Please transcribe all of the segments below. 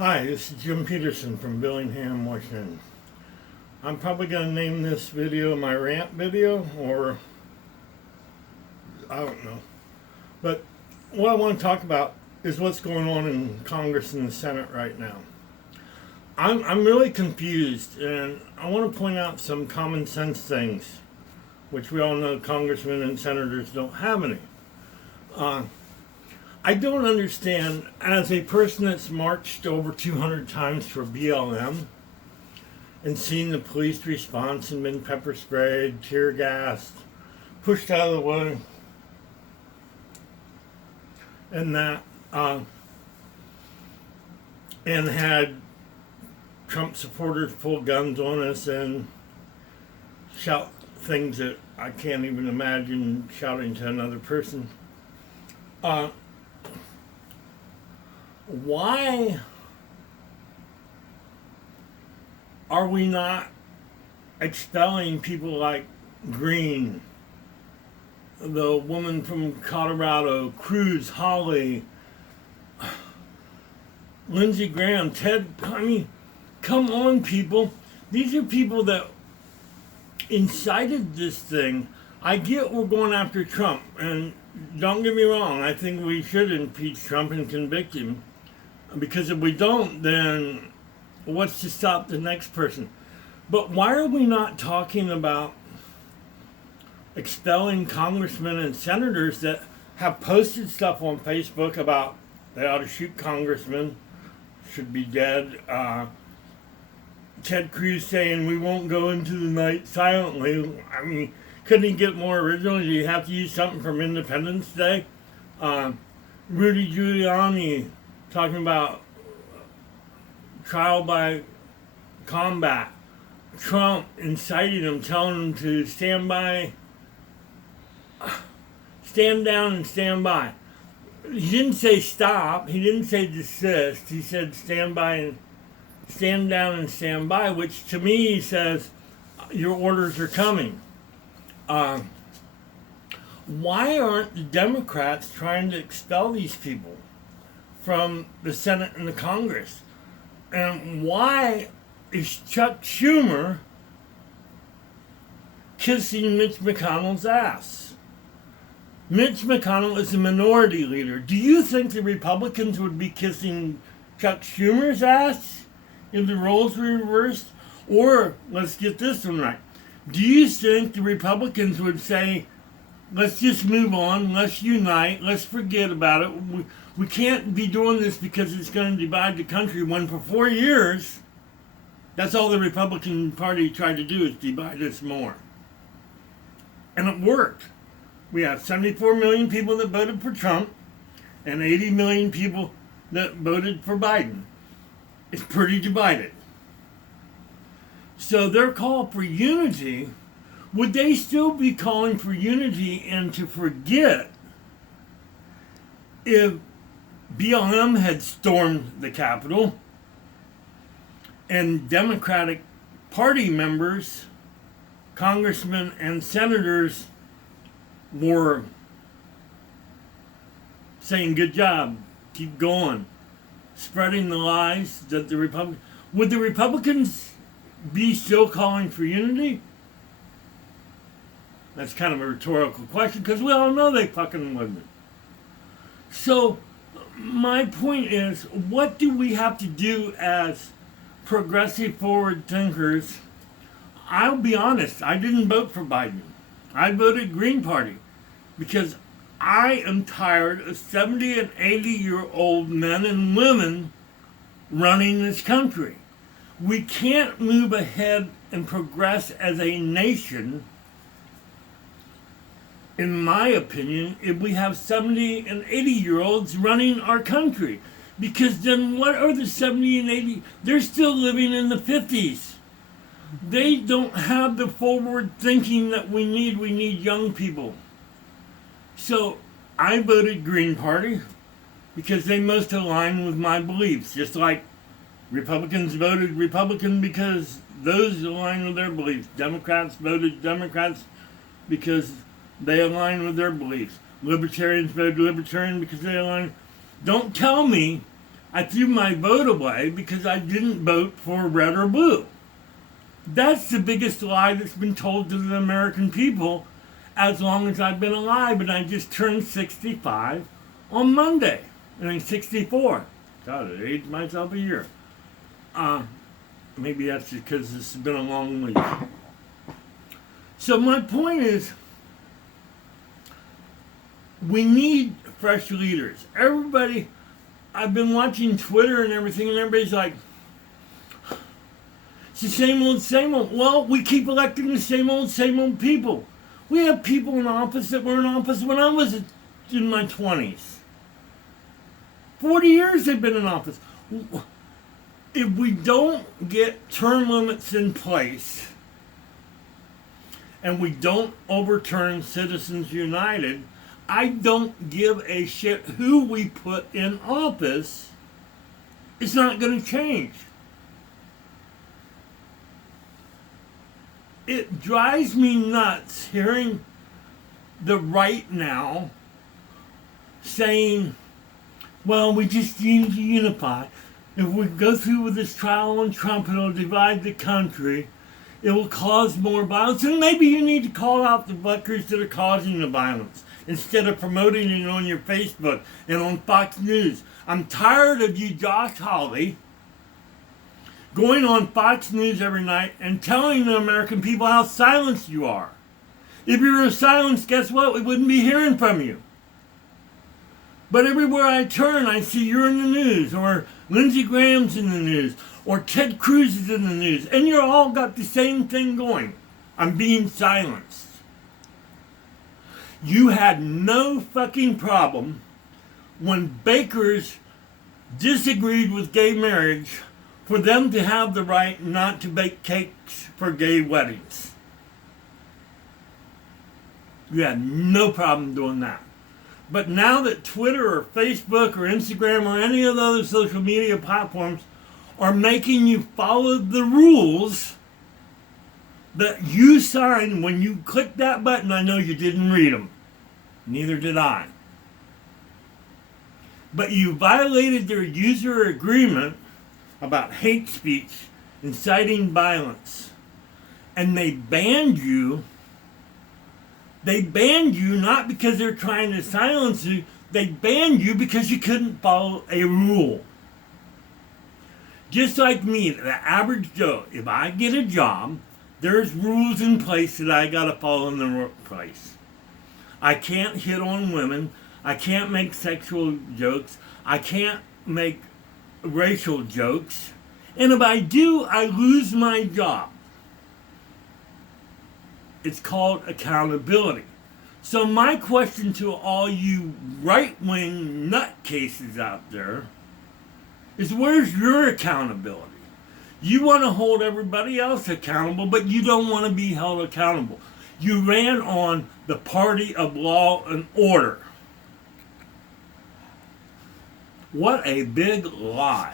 Hi, this is Jim Peterson from Billingham, Washington. I'm probably going to name this video my rant video, or I don't know. But what I want to talk about is what's going on in Congress and the Senate right now. I'm really confused, and I want to point out some common sense things, which we all know congressmen and senators don't have any. I don't understand, as a person that's marched over 200 times for BLM and seen the police response and been pepper sprayed, tear gassed, pushed out of the way, and that, and had Trump supporters pull guns on us and shout things that I can't even imagine shouting to another person. Why are we not expelling people like Green, the woman from Colorado, Cruz, Holly, Lindsey Graham, Ted? I mean, come on, people. These are people that incited this thing. I get we're going after Trump, and don't get me wrong, I think we should impeach Trump and convict him. Because if we don't, then what's to stop the next person? But why are we not talking about expelling congressmen and senators that have posted stuff on Facebook about they ought to shoot congressmen, should be dead? Ted Cruz saying we won't go into the night silently. I mean, couldn't he get more original? Do you have to use something from Independence Day? Rudy Giuliani talking about trial by combat. Trump inciting him, telling him to stand down and stand by. He didn't say stop. He didn't say desist. He said stand down and stand by, which to me says your orders are coming. Why aren't the Democrats trying to expel these people from the Senate and the Congress? And why is Chuck Schumer kissing Mitch McConnell's ass? Mitch McConnell is a minority leader. Do you think the Republicans would be kissing Chuck Schumer's ass if the roles were reversed? Or, let's get this one right, do you think the Republicans would say, let's just move on, let's unite, let's forget about it? We can't be doing this because it's going to divide the country, when for 4 years, that's all the Republican Party tried to do, is divide us more. And it worked. We have 74 million people that voted for Trump and 80 million people that voted for Biden. It's pretty divided. So their call for unity, would they still be calling for unity and to forget if BLM had stormed the Capitol and Democratic Party members, congressmen and senators were saying good job, keep going, spreading the lies that the Republicans... Would the Republicans be still calling for unity? That's kind of a rhetorical question, because we all know they fucking wouldn't. So, my point is, what do we have to do as progressive forward thinkers? I'll be honest, I didn't vote for Biden. I voted Green Party because I am tired of 70 and 80-year-old men and women running this country. We can't move ahead and progress as a nation, in my opinion, if we have 70 and 80-year-olds running our country. Because then what are the 70 and 80? They're still living in the 50s. They don't have the forward thinking that we need. We need young people. So I voted Green Party because they most align with my beliefs. Just like Republicans voted Republican because those align with their beliefs. Democrats voted Democrats because they align with their beliefs. Libertarians voted Libertarian because they align. Don't tell me I threw my vote away because I didn't vote for red or blue. That's the biggest lie that's been told to the American people as long as I've been alive. And I just turned 65 on Monday. And I'm 64. God, I aged myself a year. Maybe that's because this has been a long week. So my point is, we need fresh leaders. Everybody, I've been watching Twitter and everything, and everybody's like, it's the same old, same old. Well, we keep electing the same old people. We have people in office that were in office when I was in my 20s. 40 years they've been in office. If we don't get term limits in place and we don't overturn Citizens United, I don't give a shit who we put in office. It's not going to change. It drives me nuts hearing the right now saying, well, we just need to unify. If we go through with this trial on Trump, it'll divide the country. It will cause more violence. And maybe you need to call out the fuckers that are causing the violence instead of promoting it on your Facebook and on Fox News. I'm tired of you, Josh Hawley, going on Fox News every night and telling the American people how silenced you are. If you were silenced, guess what? We wouldn't be hearing from you. But everywhere I turn, I see you're in the news, or Lindsey Graham's in the news, or Ted Cruz is in the news, and you're all got the same thing going. I'm being silenced. You had no fucking problem when bakers disagreed with gay marriage for them to have the right not to bake cakes for gay weddings. You had no problem doing that. But now that Twitter or Facebook or Instagram or any of the other social media platforms are making you follow the rules that you signed when you clicked that button, I know you didn't read them. Neither did I. But you violated their user agreement about hate speech, inciting violence. And they banned you. They banned you not because they're trying to silence you. They banned you because you couldn't follow a rule. Just like me, the average Joe, if I get a job, there's rules in place that I gotta follow in the workplace. I can't hit on women. I can't make sexual jokes. I can't make racial jokes. And if I do, I lose my job. It's called accountability. So my question to all you right-wing nutcases out there is, where's your accountability? You want to hold everybody else accountable, but you don't want to be held accountable. You ran on the party of law and order. What a big lie.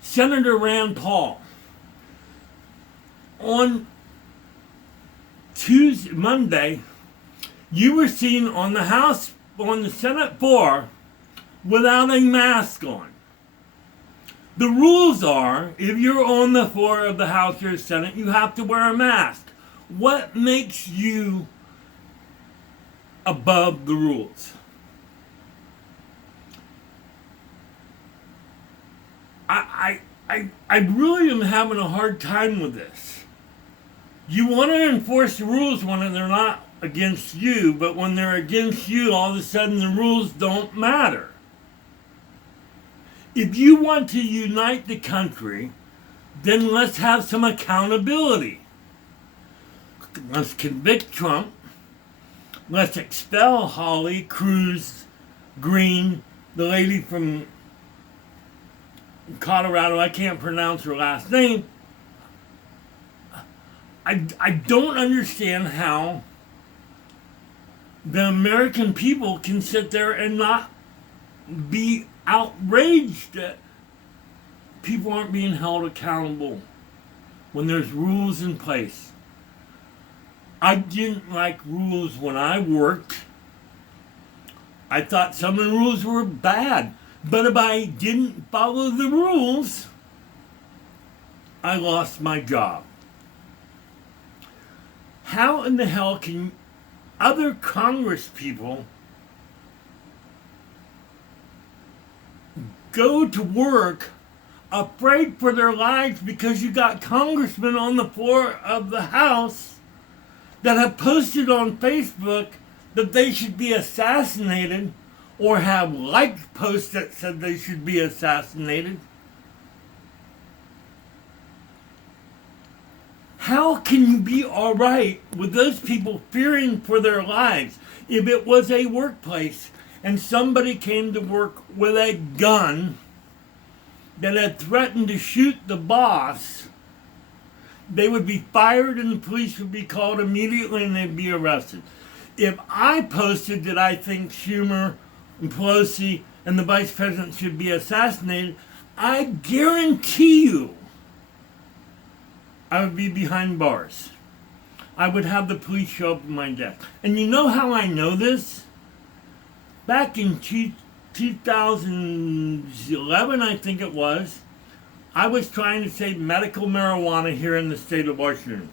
Senator Rand Paul, on Monday, you were seen on the Senate floor without a mask on. The rules are, if you're on the floor of the House or Senate, you have to wear a mask. What makes you above the rules? I really am having a hard time with this. You want to enforce the rules when they're not against you, but when they're against you, all of a sudden the rules don't matter. If you want to unite the country, then let's have some accountability. Let's convict Trump. Let's expel Hawley, Cruz, Green, the lady from Colorado. I can't pronounce her last name. I don't understand how the American people can sit there and not be outraged that people aren't being held accountable when there's rules in place. I didn't like rules when I worked. I thought some of the rules were bad. But if I didn't follow the rules, I lost my job. How in the hell can other Congress people go to work afraid for their lives because you got congressmen on the floor of the House that have posted on Facebook that they should be assassinated, or have liked posts that said they should be assassinated? How can you be all right with those people fearing for their lives? If it was a workplace and somebody came to work with a gun that had threatened to shoot the boss, they would be fired and the police would be called immediately and they'd be arrested. If I posted that I think Schumer and Pelosi and the vice president should be assassinated, I guarantee you I would be behind bars. I would have the police show up at my desk. And you know how I know this? Back in 2011, I think it was, I was trying to save medical marijuana here in the state of Washington.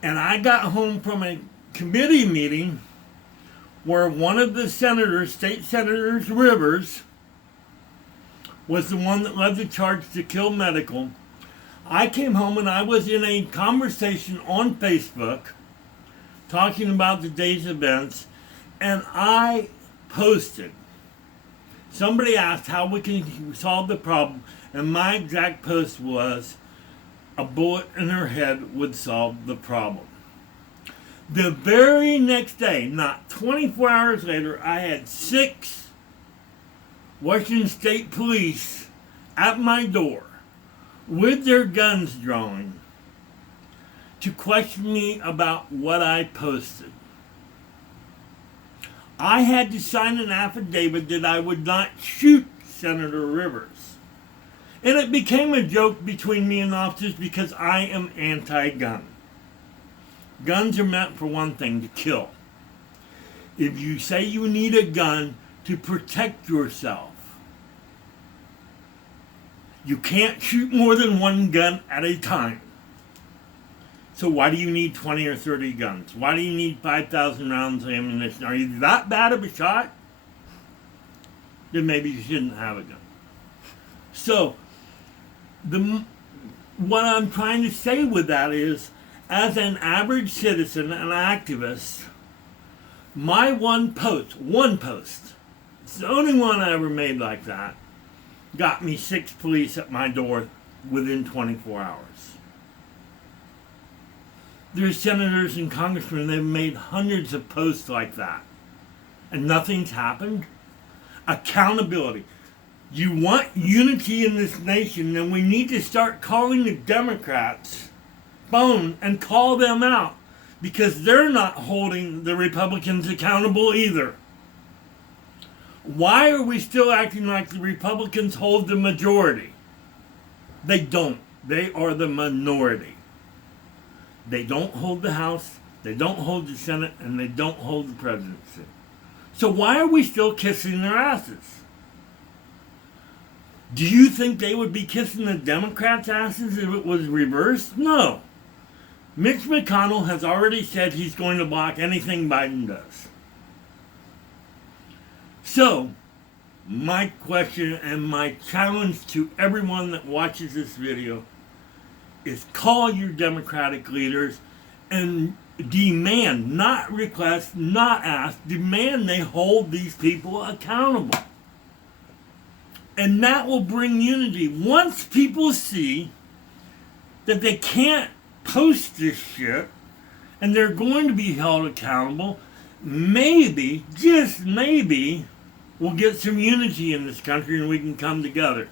And I got home from a committee meeting where one of the senators, state senators, Rivers, was the one that led the charge to kill medical. I came home and I was in a conversation on Facebook talking about the day's events, and I posted. Somebody asked how we can solve the problem, and my exact post was, a bullet in her head would solve the problem. The very next day, not 24 hours later, I had 6 Washington State police at my door with their guns drawn to question me about what I posted. I had to sign an affidavit that I would not shoot Senator Rivers. And it became a joke between me and officers because I am anti-gun. Guns are meant for one thing, to kill. If you say you need a gun to protect yourself, you can't shoot more than one gun at a time. So why do you need 20 or 30 guns? Why do you need 5,000 rounds of ammunition? Are you that bad of a shot? Then maybe you shouldn't have a gun. So, what I'm trying to say with that is, as an average citizen, an activist, my one post, it's the only one I ever made like that, got me 6 police at my door within 24 hours. There's senators and congressmen that have made hundreds of posts like that, and nothing's happened. Accountability. You want unity in this nation, then we need to start calling the Democrats phone and call them out, because they're not holding the Republicans accountable either. Why are we still acting like the Republicans hold the majority? They don't. They are the minority. They don't hold the House, they don't hold the Senate, and they don't hold the presidency. So why are we still kissing their asses? Do you think they would be kissing the Democrats' asses if it was reversed? No. Mitch McConnell has already said he's going to block anything Biden does. So, my question and my challenge to everyone that watches this video is call your Democratic leaders and demand, not request, not ask, demand they hold these people accountable. And that will bring unity. Once people see that they can't post this shit and they're going to be held accountable, maybe, just maybe, we'll get some unity in this country and we can come together.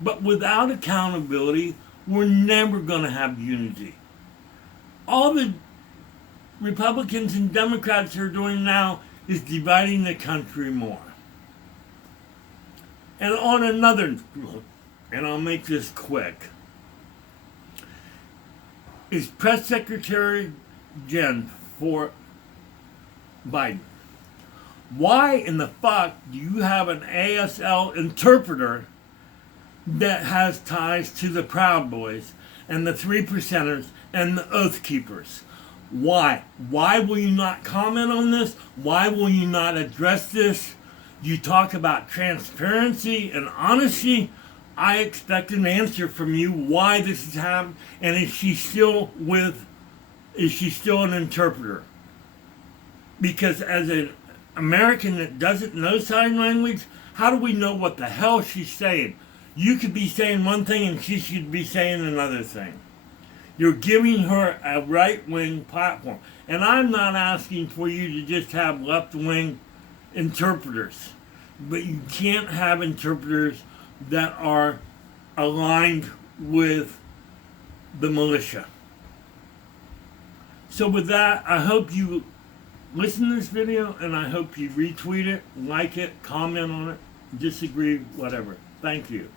But without accountability, we're never going to have unity. All the Republicans and Democrats are doing now is dividing the country more. And on another note, and I'll make this quick, is Press Secretary Jen for Biden. Why in the fuck do you have an ASL interpreter that has ties to the Proud Boys and the Three Percenters and the Oath Keepers? Why? Why will you not comment on this? Why will you not address this? You talk about transparency and honesty. I expect an answer from you why this has happened, and is she still an interpreter? Because as an American that doesn't know sign language, how do we know what the hell she's saying? You could be saying one thing and she should be saying another thing. You're giving her a right-wing platform. And I'm not asking for you to just have left-wing interpreters. But you can't have interpreters that are aligned with the militia. So with that, I hope you listen to this video, and I hope you retweet it, like it, comment on it, disagree, whatever. Thank you.